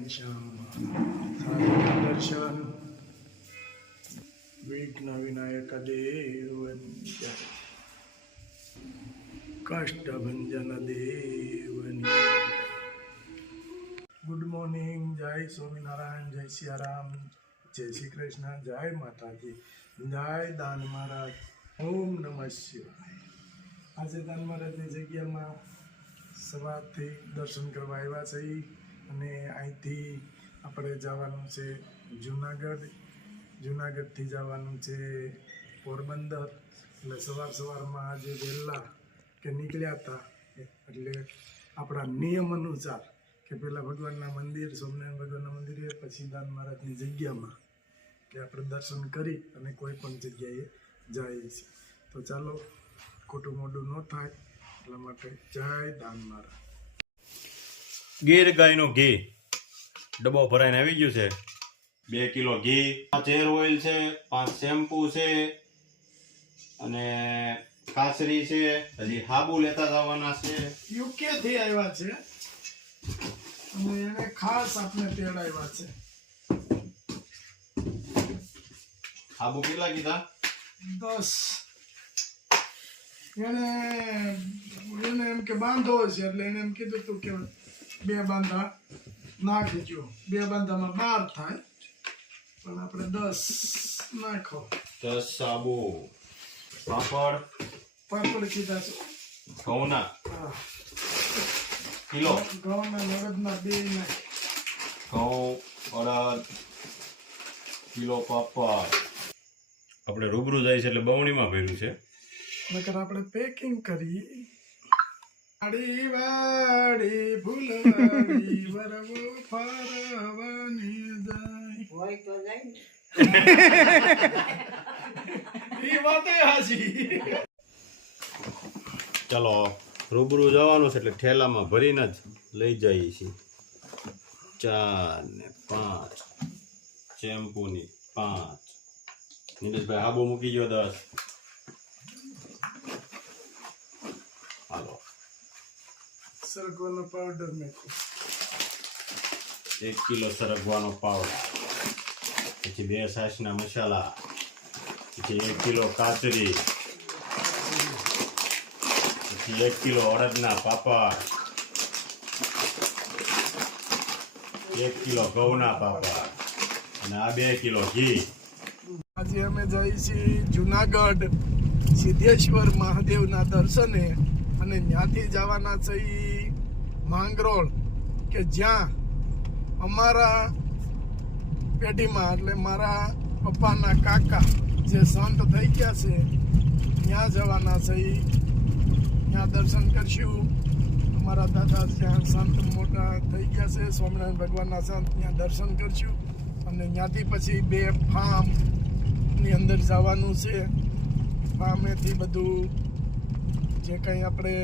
ઘનશ્યામ દર્શન વિઘ્ન વિનાયક દેવની જય, કષ્ટભંજન દેવની. ગુડ મોર્નિંગ, જય સ્વામિનારાયણ, જય સિયારામ, જય શ્રી કૃષ્ણ, જય માતાજી, જય દાન મહારાજ, ઓમ નમઃ શિવાય. આજે દાન મહારાજની જગ્યામાં સવારથી દર્શન કરવા આવ્યા છે અને અહીંથી આપણે જવાનું છે જુનાગઢથી જવાનું છે પોરબંદર. એટલે સવારમાં આજે વહેલા કે નીકળ્યા હતા એટલે આપણા નિયમ અનુસાર કે પહેલાં ભગવાનના મંદિર, સોમનારાયણ ભગવાનના મંદિરે, પછી દાન મહારાજની જગ્યામાં કે આપણે દર્શન કરી અને કોઈ પણ જગ્યાએ જઈએ છીએ. તો ચાલો ખોટું મોડું ન થાય એટલા માટે જય દાન મહારાજ. ગીર ગાયનું ઘી ડબ્બો ભરાઈને આવી ગયું છે. 2 કિલો ઘી, 5 હેર ઓઇલ છે, 5 શેમ્પુ છે અને કાસરી છે. હજી હાબુ લેતા જવાના છે. યુકે થી આવ્યા છે અને એને ખાસ આપણે તેડાવ્યા છે. હાબુ કેટલા કીધા? 10. એને એમ કે બાંધો છે એટલે એને એમ કીધું તું કે 2 બાંધા નાખી જો, 2 બાંધામાં 12 થાય પણ આપણે 10 નાખો. 10 સાબુ. પાપડ કીધા છે ઘઉંના હા, કિલો. ઘઉંના અડદના 2 નાખ. ઘઉં, અડદ, કિલો પાપડ. આપણે રૂબરૂ જાય છે એટલે બવણીમાં ભર્યું છે. નકર આપણે પેકિંગ કરી. વાડી વાડી ફૂલવાડી વરવો ફરવાની જાય હોય તો જાય ને. ઈ વાતે હાચી. ચાલો રૂબરૂ જવાનું છે એટલે ઠેલામાં ભરીને જ લઈ જઈએ છીએ. 4 ને 5 શેમ્પુની 5. નીલેશભાઈ હાબુ મૂકી ગયો 10. હાલો સરગવાનો પાવડર નાખો. 1 કિલો સરગવાનો પાવડર, પછી 2 છાશના મસાલા, પછી 1 કિલો કાચરી, પછી 1 કિલો અડદના પાપડ, 1 કિલો ઘઉંના પાપડ અને આ 2 કિલો ઘી. આજે અમે જઈએ છીએ જુનાગઢ સિદ્ધેશ્વર મહાદેવના દર્શને અને ત્યાંથી જવાના છે માંગરોળ કે જ્યાં અમારા પેઢીમાં એટલે મારા પપ્પાના કાકા જે સંત થઈ ગયા છે ત્યાં જવાના છે. ત્યાં દર્શન કરશું. અમારા દાદા જ્યાં સંત મોટા થઈ ગયા છે સ્વામિનારાયણ ભગવાનના સંત, ત્યાં દર્શન કરશું અને ત્યાંથી પછી 2 ફાર્મની અંદર જવાનું છે. ફાર્મેથી બધું જે કંઈ આપણે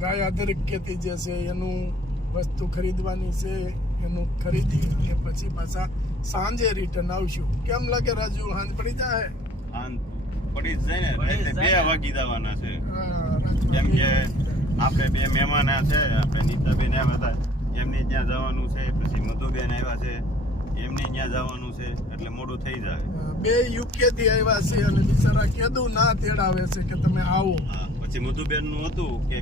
ગાય આધારિત ખેતી જે છે એનું વસ્તુ ખરીદવાની છે, એનું ખરીદી અને પછી પાછા સાંજે રિટર્ન આવશું. કેમ લાગે રાજુ, સાંજ પડી જાય? પડી જ જાય ને, રાતે 2 વાગી જવાના છે. રાજુ કેમ કે આપણે 2 મહેમાન છે, આપણે નીતાબેન આવ્યા હતા એમની ત્યાં જવાનું છે, પછી મધુબેન આવ્યા છે એમની ત્યાં જવાનું છે એટલે મોડું થઈ જાય. 2 યુકે થી આવ્યા છે અને બિચારા કેદું ના તેડાવે છે કે તમે આવો. પછી મધુબેન નું હતું કે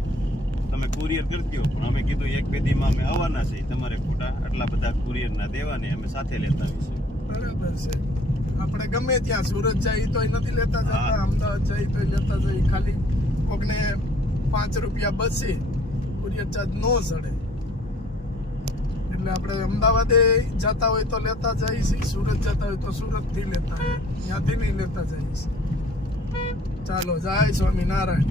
તમે કુરિયર કરી દો, પણ અમે કીધું 1-2 દીમાં અમે આવવાના છે, તમારે ખોટા આટલા બધા કુરિયર ના દેવાને અમે સાથે લેતા આવીશું. બરાબર છે. આપણે ગમે ત્યાં સુરત જઈએ તોય નથી લેતા જતા, અમદાવાદ જઈએ તોય લેતા જઈએ. ખાલી કોકને 5 રૂપિયા બચે, કુરિયર ચાર્જ નો ચડે એટલે આપણે અમદાવાદે જતા હોય તો લેતા જઈએ છીએ, સુરત જતા હોય તો સુરતથી લેતા, ત્યાંથી નહીં લેતા જઈએ છીએ. ચાલો, જય સ્વામિનારાયણ.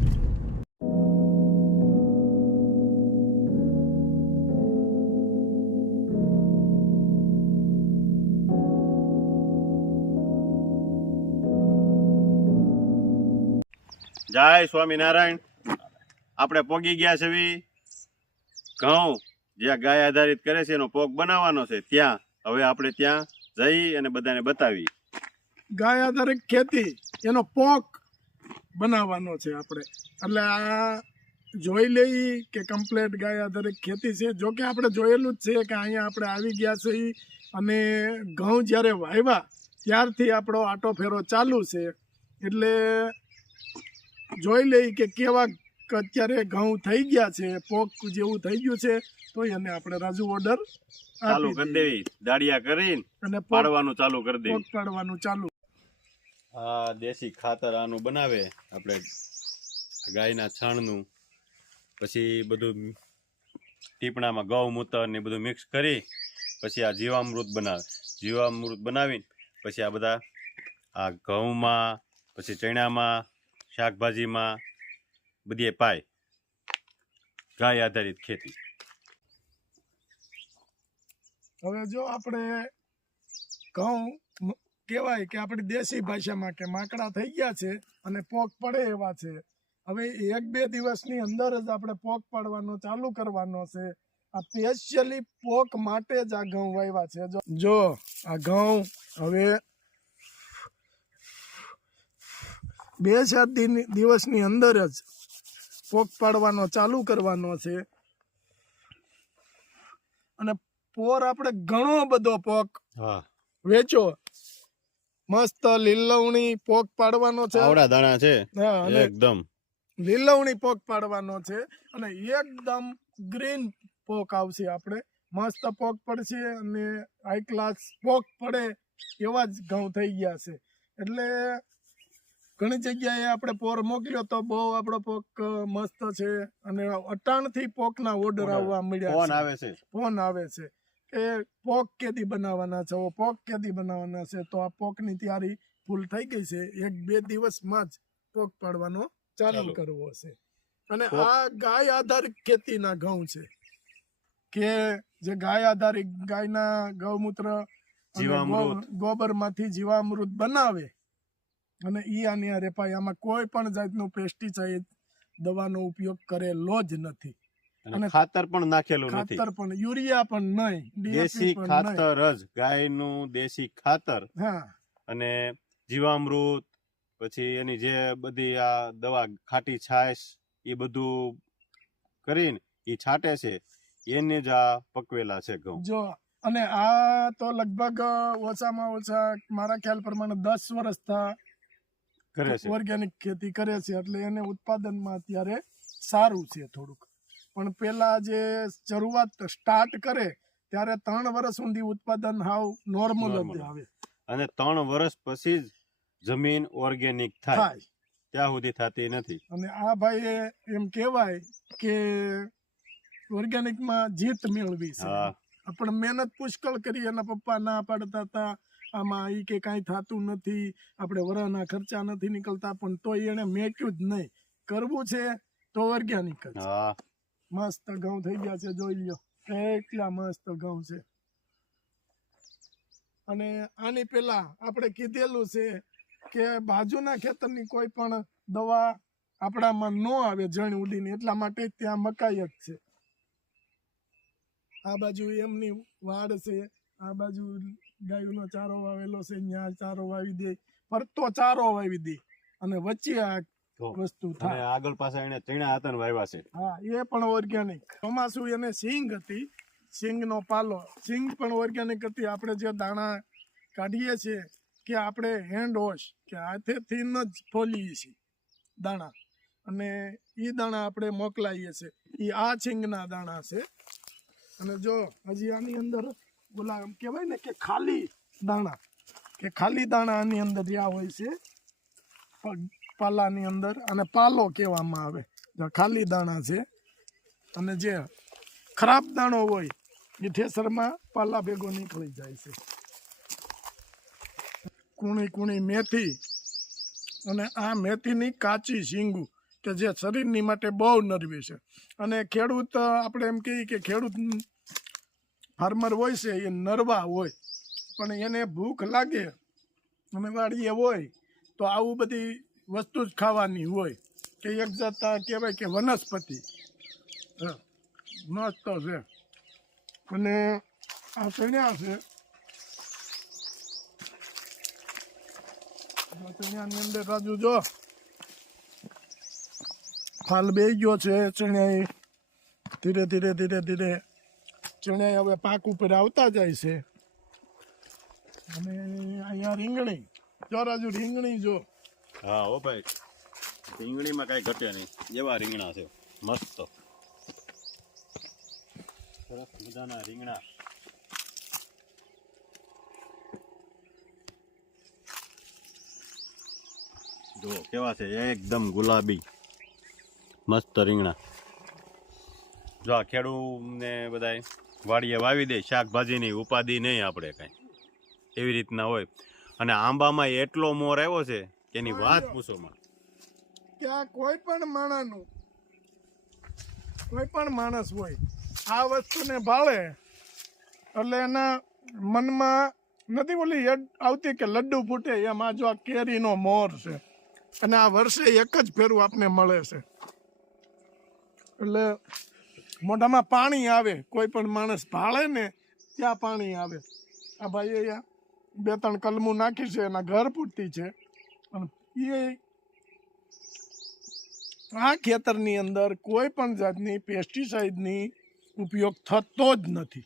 જય સ્વામિનારાયણ. આપણે પોગી ગયા છે ઘઉં જ્યાં ગાય આધારિત કરે છે એનો પોક બનાવવાનો છે ત્યાં. હવે આપણે ત્યાં જઈ અને બધાને બતાવી. ગાય આધારિત ખેતી એનો પોક બનાવવાનો છે આપણે. એટલે આ જોઈ લઈ કે કમ્પ્લેટ ગાય આધારિત ખેતી છે. જો કે આપણે જોયેલું જ છે કે અહીંયા આપણે આવી ગયા છે અને ઘઉં જ્યારે વાવ્યા ત્યારથી આપણો આટો ફેરો ચાલુ છે. એટલે જોઈ લઈ કે કેવા અત્યારે ઘઉં થઈ ગયા છે, પોક જેવું થઈ ગયું છે, તો એને આપણે રાજુ ઓર્ડર ચાલુ કરી દેવી, દાડિયા કરીને અને પાડવાનું ચાલુ કરી દેવી. પોક પાડવાનું ચાલુ. આ દેશી ખાતર આનું બનાવે આપણે ગાયના છાણનું, પછી બધું ટીપણામાં ગૌમૂત્ર ને બધું મિક્સ કરી પછી આ જીવામૃત બનાવે. જીવામૃત બનાવીને પછી આ બધા આ ઘઉંમાં, પછી ચણામાં, શાકભાજીમાં બધીએ પાય. ગાય આધારિત ખેતી. હવે જો આપણે ઘઉં કહેવાય કે આપણી દેશી ભાષામાં કે માકડા થઈ ગયા છે અને પોક પડે એવા છે. હવે 1-2 દિવસની અંદર જ આપણે પોક પાડવાનો ચાલુ કરવાનો છે. આ સ્પેશિયલી પોક માટે જ આ ઘઉં વાવ્યા છે. જો આ ઘઉં હવે 2-4 દિવસની અંદર જ પોક પાડવાનો ચાલુ કરવાનો છે. અને પોર આપણે ઘણો બધો પોક વેચો, મસ્ત લીલવણી પોક પાડવાનો છે. આવડા દાણા છે અને એકદમ લીલવણી પોક પાડવાનો છે અને એકદમ ગ્રીન પોક આવશે. આપણે મસ્ત પોક પડશે અને હાઈ ક્લાસ પોક પડે એવા જ ઘઉં થઈ ગયા છે. એટલે ઘણી જગ્યાએ આપણે પોર મોકલ્યો તો બહુ આપણો પોક મસ્ત છે અને અટાણથી પોકના ઓર્ડર આવવા મળ્યા છે. ફોન આવે છે કે પોક કેદી બનાવવાના છે, પોક કેદી બનાવવાના છે. તો આ પોકની તૈયારી ફૂલ થઈ ગઈ છે. 1-2 દિવસમાં જ પોક પાડવાનો ચાલુ કરવો છે. અને આ ગાય આધારિત ખેતીના ઘઉં છે કે જે ગાય આધારિત ગાયના ગૌમૂત્ર ગોબરમાંથી જીવામૃત બનાવે અને ઈ આની હારે પાય. આમાં કોઈ પણ જાતનું પેસ્ટિસાઇડ દવાનો ઉપયોગ કરેલો જ નથી અને ખાતર પણ નાખેલું નથી. ખાતર પણ યુરિયા પણ નહીં, દેશી ખાતર જ, ગાયનું દેશી ખાતર. હા, અને જીવામૃત, પછી એની જે બધી આ દવા ખાટી છાશ એ બધું કરીને એ છાંટે છે. એને જ આ પકવેલા છે ઘઉં. જો અને આ તો લગભગ ઓછામાં ઓછા મારા ખ્યાલ પ્રમાણે 10 વર્ષ કરે છે ઓર્ગેનિક ખેતી કરે છે. એટલે એને ઉત્પાદનમાં અત્યારે સારું છે થોડુંક. પણ પેલા જે શરૂઆત સ્ટાર્ટ કરે ત્યારે 3 વર્ષ સુધી ઉત્પાદન હાવ નોર્મલ જ આવે અને 3 વર્ષ પછી જ જમીન ઓર્ગેનિક થાય ત્યાં સુધી થતી નથી. અને આ ભાઈએ એમ કહેવાય કે ઓર્ગેનિકમાં જીત મેળવી છે. આપણે મહેનત પુષ્કળ કરી. એના પપ્પા ના પાડતા હતા આમાં ઈ કે કાંઈ થતું નથી, આપણે વરાના ખર્ચા નથી નીકળતા, પણ તોય એને મેક્યું જ નહીં. કરવું છે તો ઓર્ગેનિક જ. મસ્ત ઘઉં થઈ ગયા છે, જોઈ લ્યો કેટલા મસ્ત ઘઉં છે. અને આની પેલા આપણે કીધેલું છે કે બાજુના ખેતરની કોઈ પણ દવા આપણામાં ન આવે જણ ઉડીને, એટલા માટે ત્યાં મકાઈ જ છે. આ બાજુ એમની વાડ છે, આ બાજુ ગાયોનો ચારો વાવેલો છે, ત્યાં ચારો વાવી દે, ફરતો ચારો વાવી દે અને વચ્ચે આ વસ્તુ થાય. આગળ પાછા એને ચણા હતા ને વાવ્યા છે. હા, એ પણ ઓર્ગેનિક. ચોમાસું એને સિંગ હતી, સિંગનો પાલો, સિંગ પણ ઓર્ગેનિક હતી. આપણે જે દાણા કાઢીએ છીએ કે આપણે હેન્ડ વોશ કે હાથેથી જ ફોલીએ છીએ દાણા, અને એ દાણા આપણે મોકલાવીએ છીએ. એ આ સિંગના દાણા છે. અને જો હજી આની અંદર બોલા એમ કહેવાય ને કે ખાલી દાણા, કે ખાલી દાણા આની અંદર રહ્યા હોય છે પાલાની અંદર, અને પાલો કહેવામાં આવે. ખાલી દાણા છે. અને જે ખરાબ દાણો હોય એ ઠેસરમાં પાલા ભેગો નીકળી જાય છે. કૂણી કૂણી મેથી, અને આ મેથીની કાચી શીંગું કે જે શરીરની માટે બહુ નરવી છે. અને ખેડૂત આપણે એમ કહીએ કે ખેડૂત ફાર્મર હોય છે એ નરવા હોય, પણ એને ભૂખ લાગે અને વાડીએ હોય તો આવું બધી વસ્તુ જ ખાવાની હોય કે એક જાત કહેવાય કે વનસ્પતિ મસ્ત છે. અને આ ચણ્યા છે, ચણ્યાની અંદર રાજુ જો ફાલ બે ગયો છે ચણ્યા ધીરે ધીરે ધીરે ધીરે ચણ્યા હવે પાક ઉપર આવતા જાય છે અને અહીંયા રીંગણી જો રાજુ રીંગણી જો હા હો ભાઈ રીંગણીમાં કાંઈ ઘટે નહીં જેવા રીંગણા છે મસ્ત સરસ મજાના રીંગણા જો કેવા છે એકદમ ગુલાબી મસ્ત રીંગણા જો આ ખેડૂને બધાય વાડીએ વાવી દે શાકભાજીની ઉપાધિ નહીં આપણે કાંઈ એવી રીતના હોય અને આંબામાં એટલો મોર આવ્યો છે કે એની વાત પૂછો માં કે આ કોઈ પણ માણસ હોય આ વસ્તુને ભાળે એટલે એના મનમાં નથી ઓલી યદ આવતી કે લડ્ડુ ફૂટે એમ આ જો આ કેરીનો મોર છે અને આ વર્ષે એક જ ફેરું આપને મળે છે એટલે મોઢામાં પાણી આવે કોઈ પણ માણસ ભાળે ને ત્યાં પાણી આવે આ ભાઈ અહીંયા 2-3 કલમું નાખી છે એના ઘર પૂરતી છે અને એ આ ખેતરની અંદર કોઈ પણ જાતની પેસ્ટિસાઇડની ઉપયોગ થતો જ નથી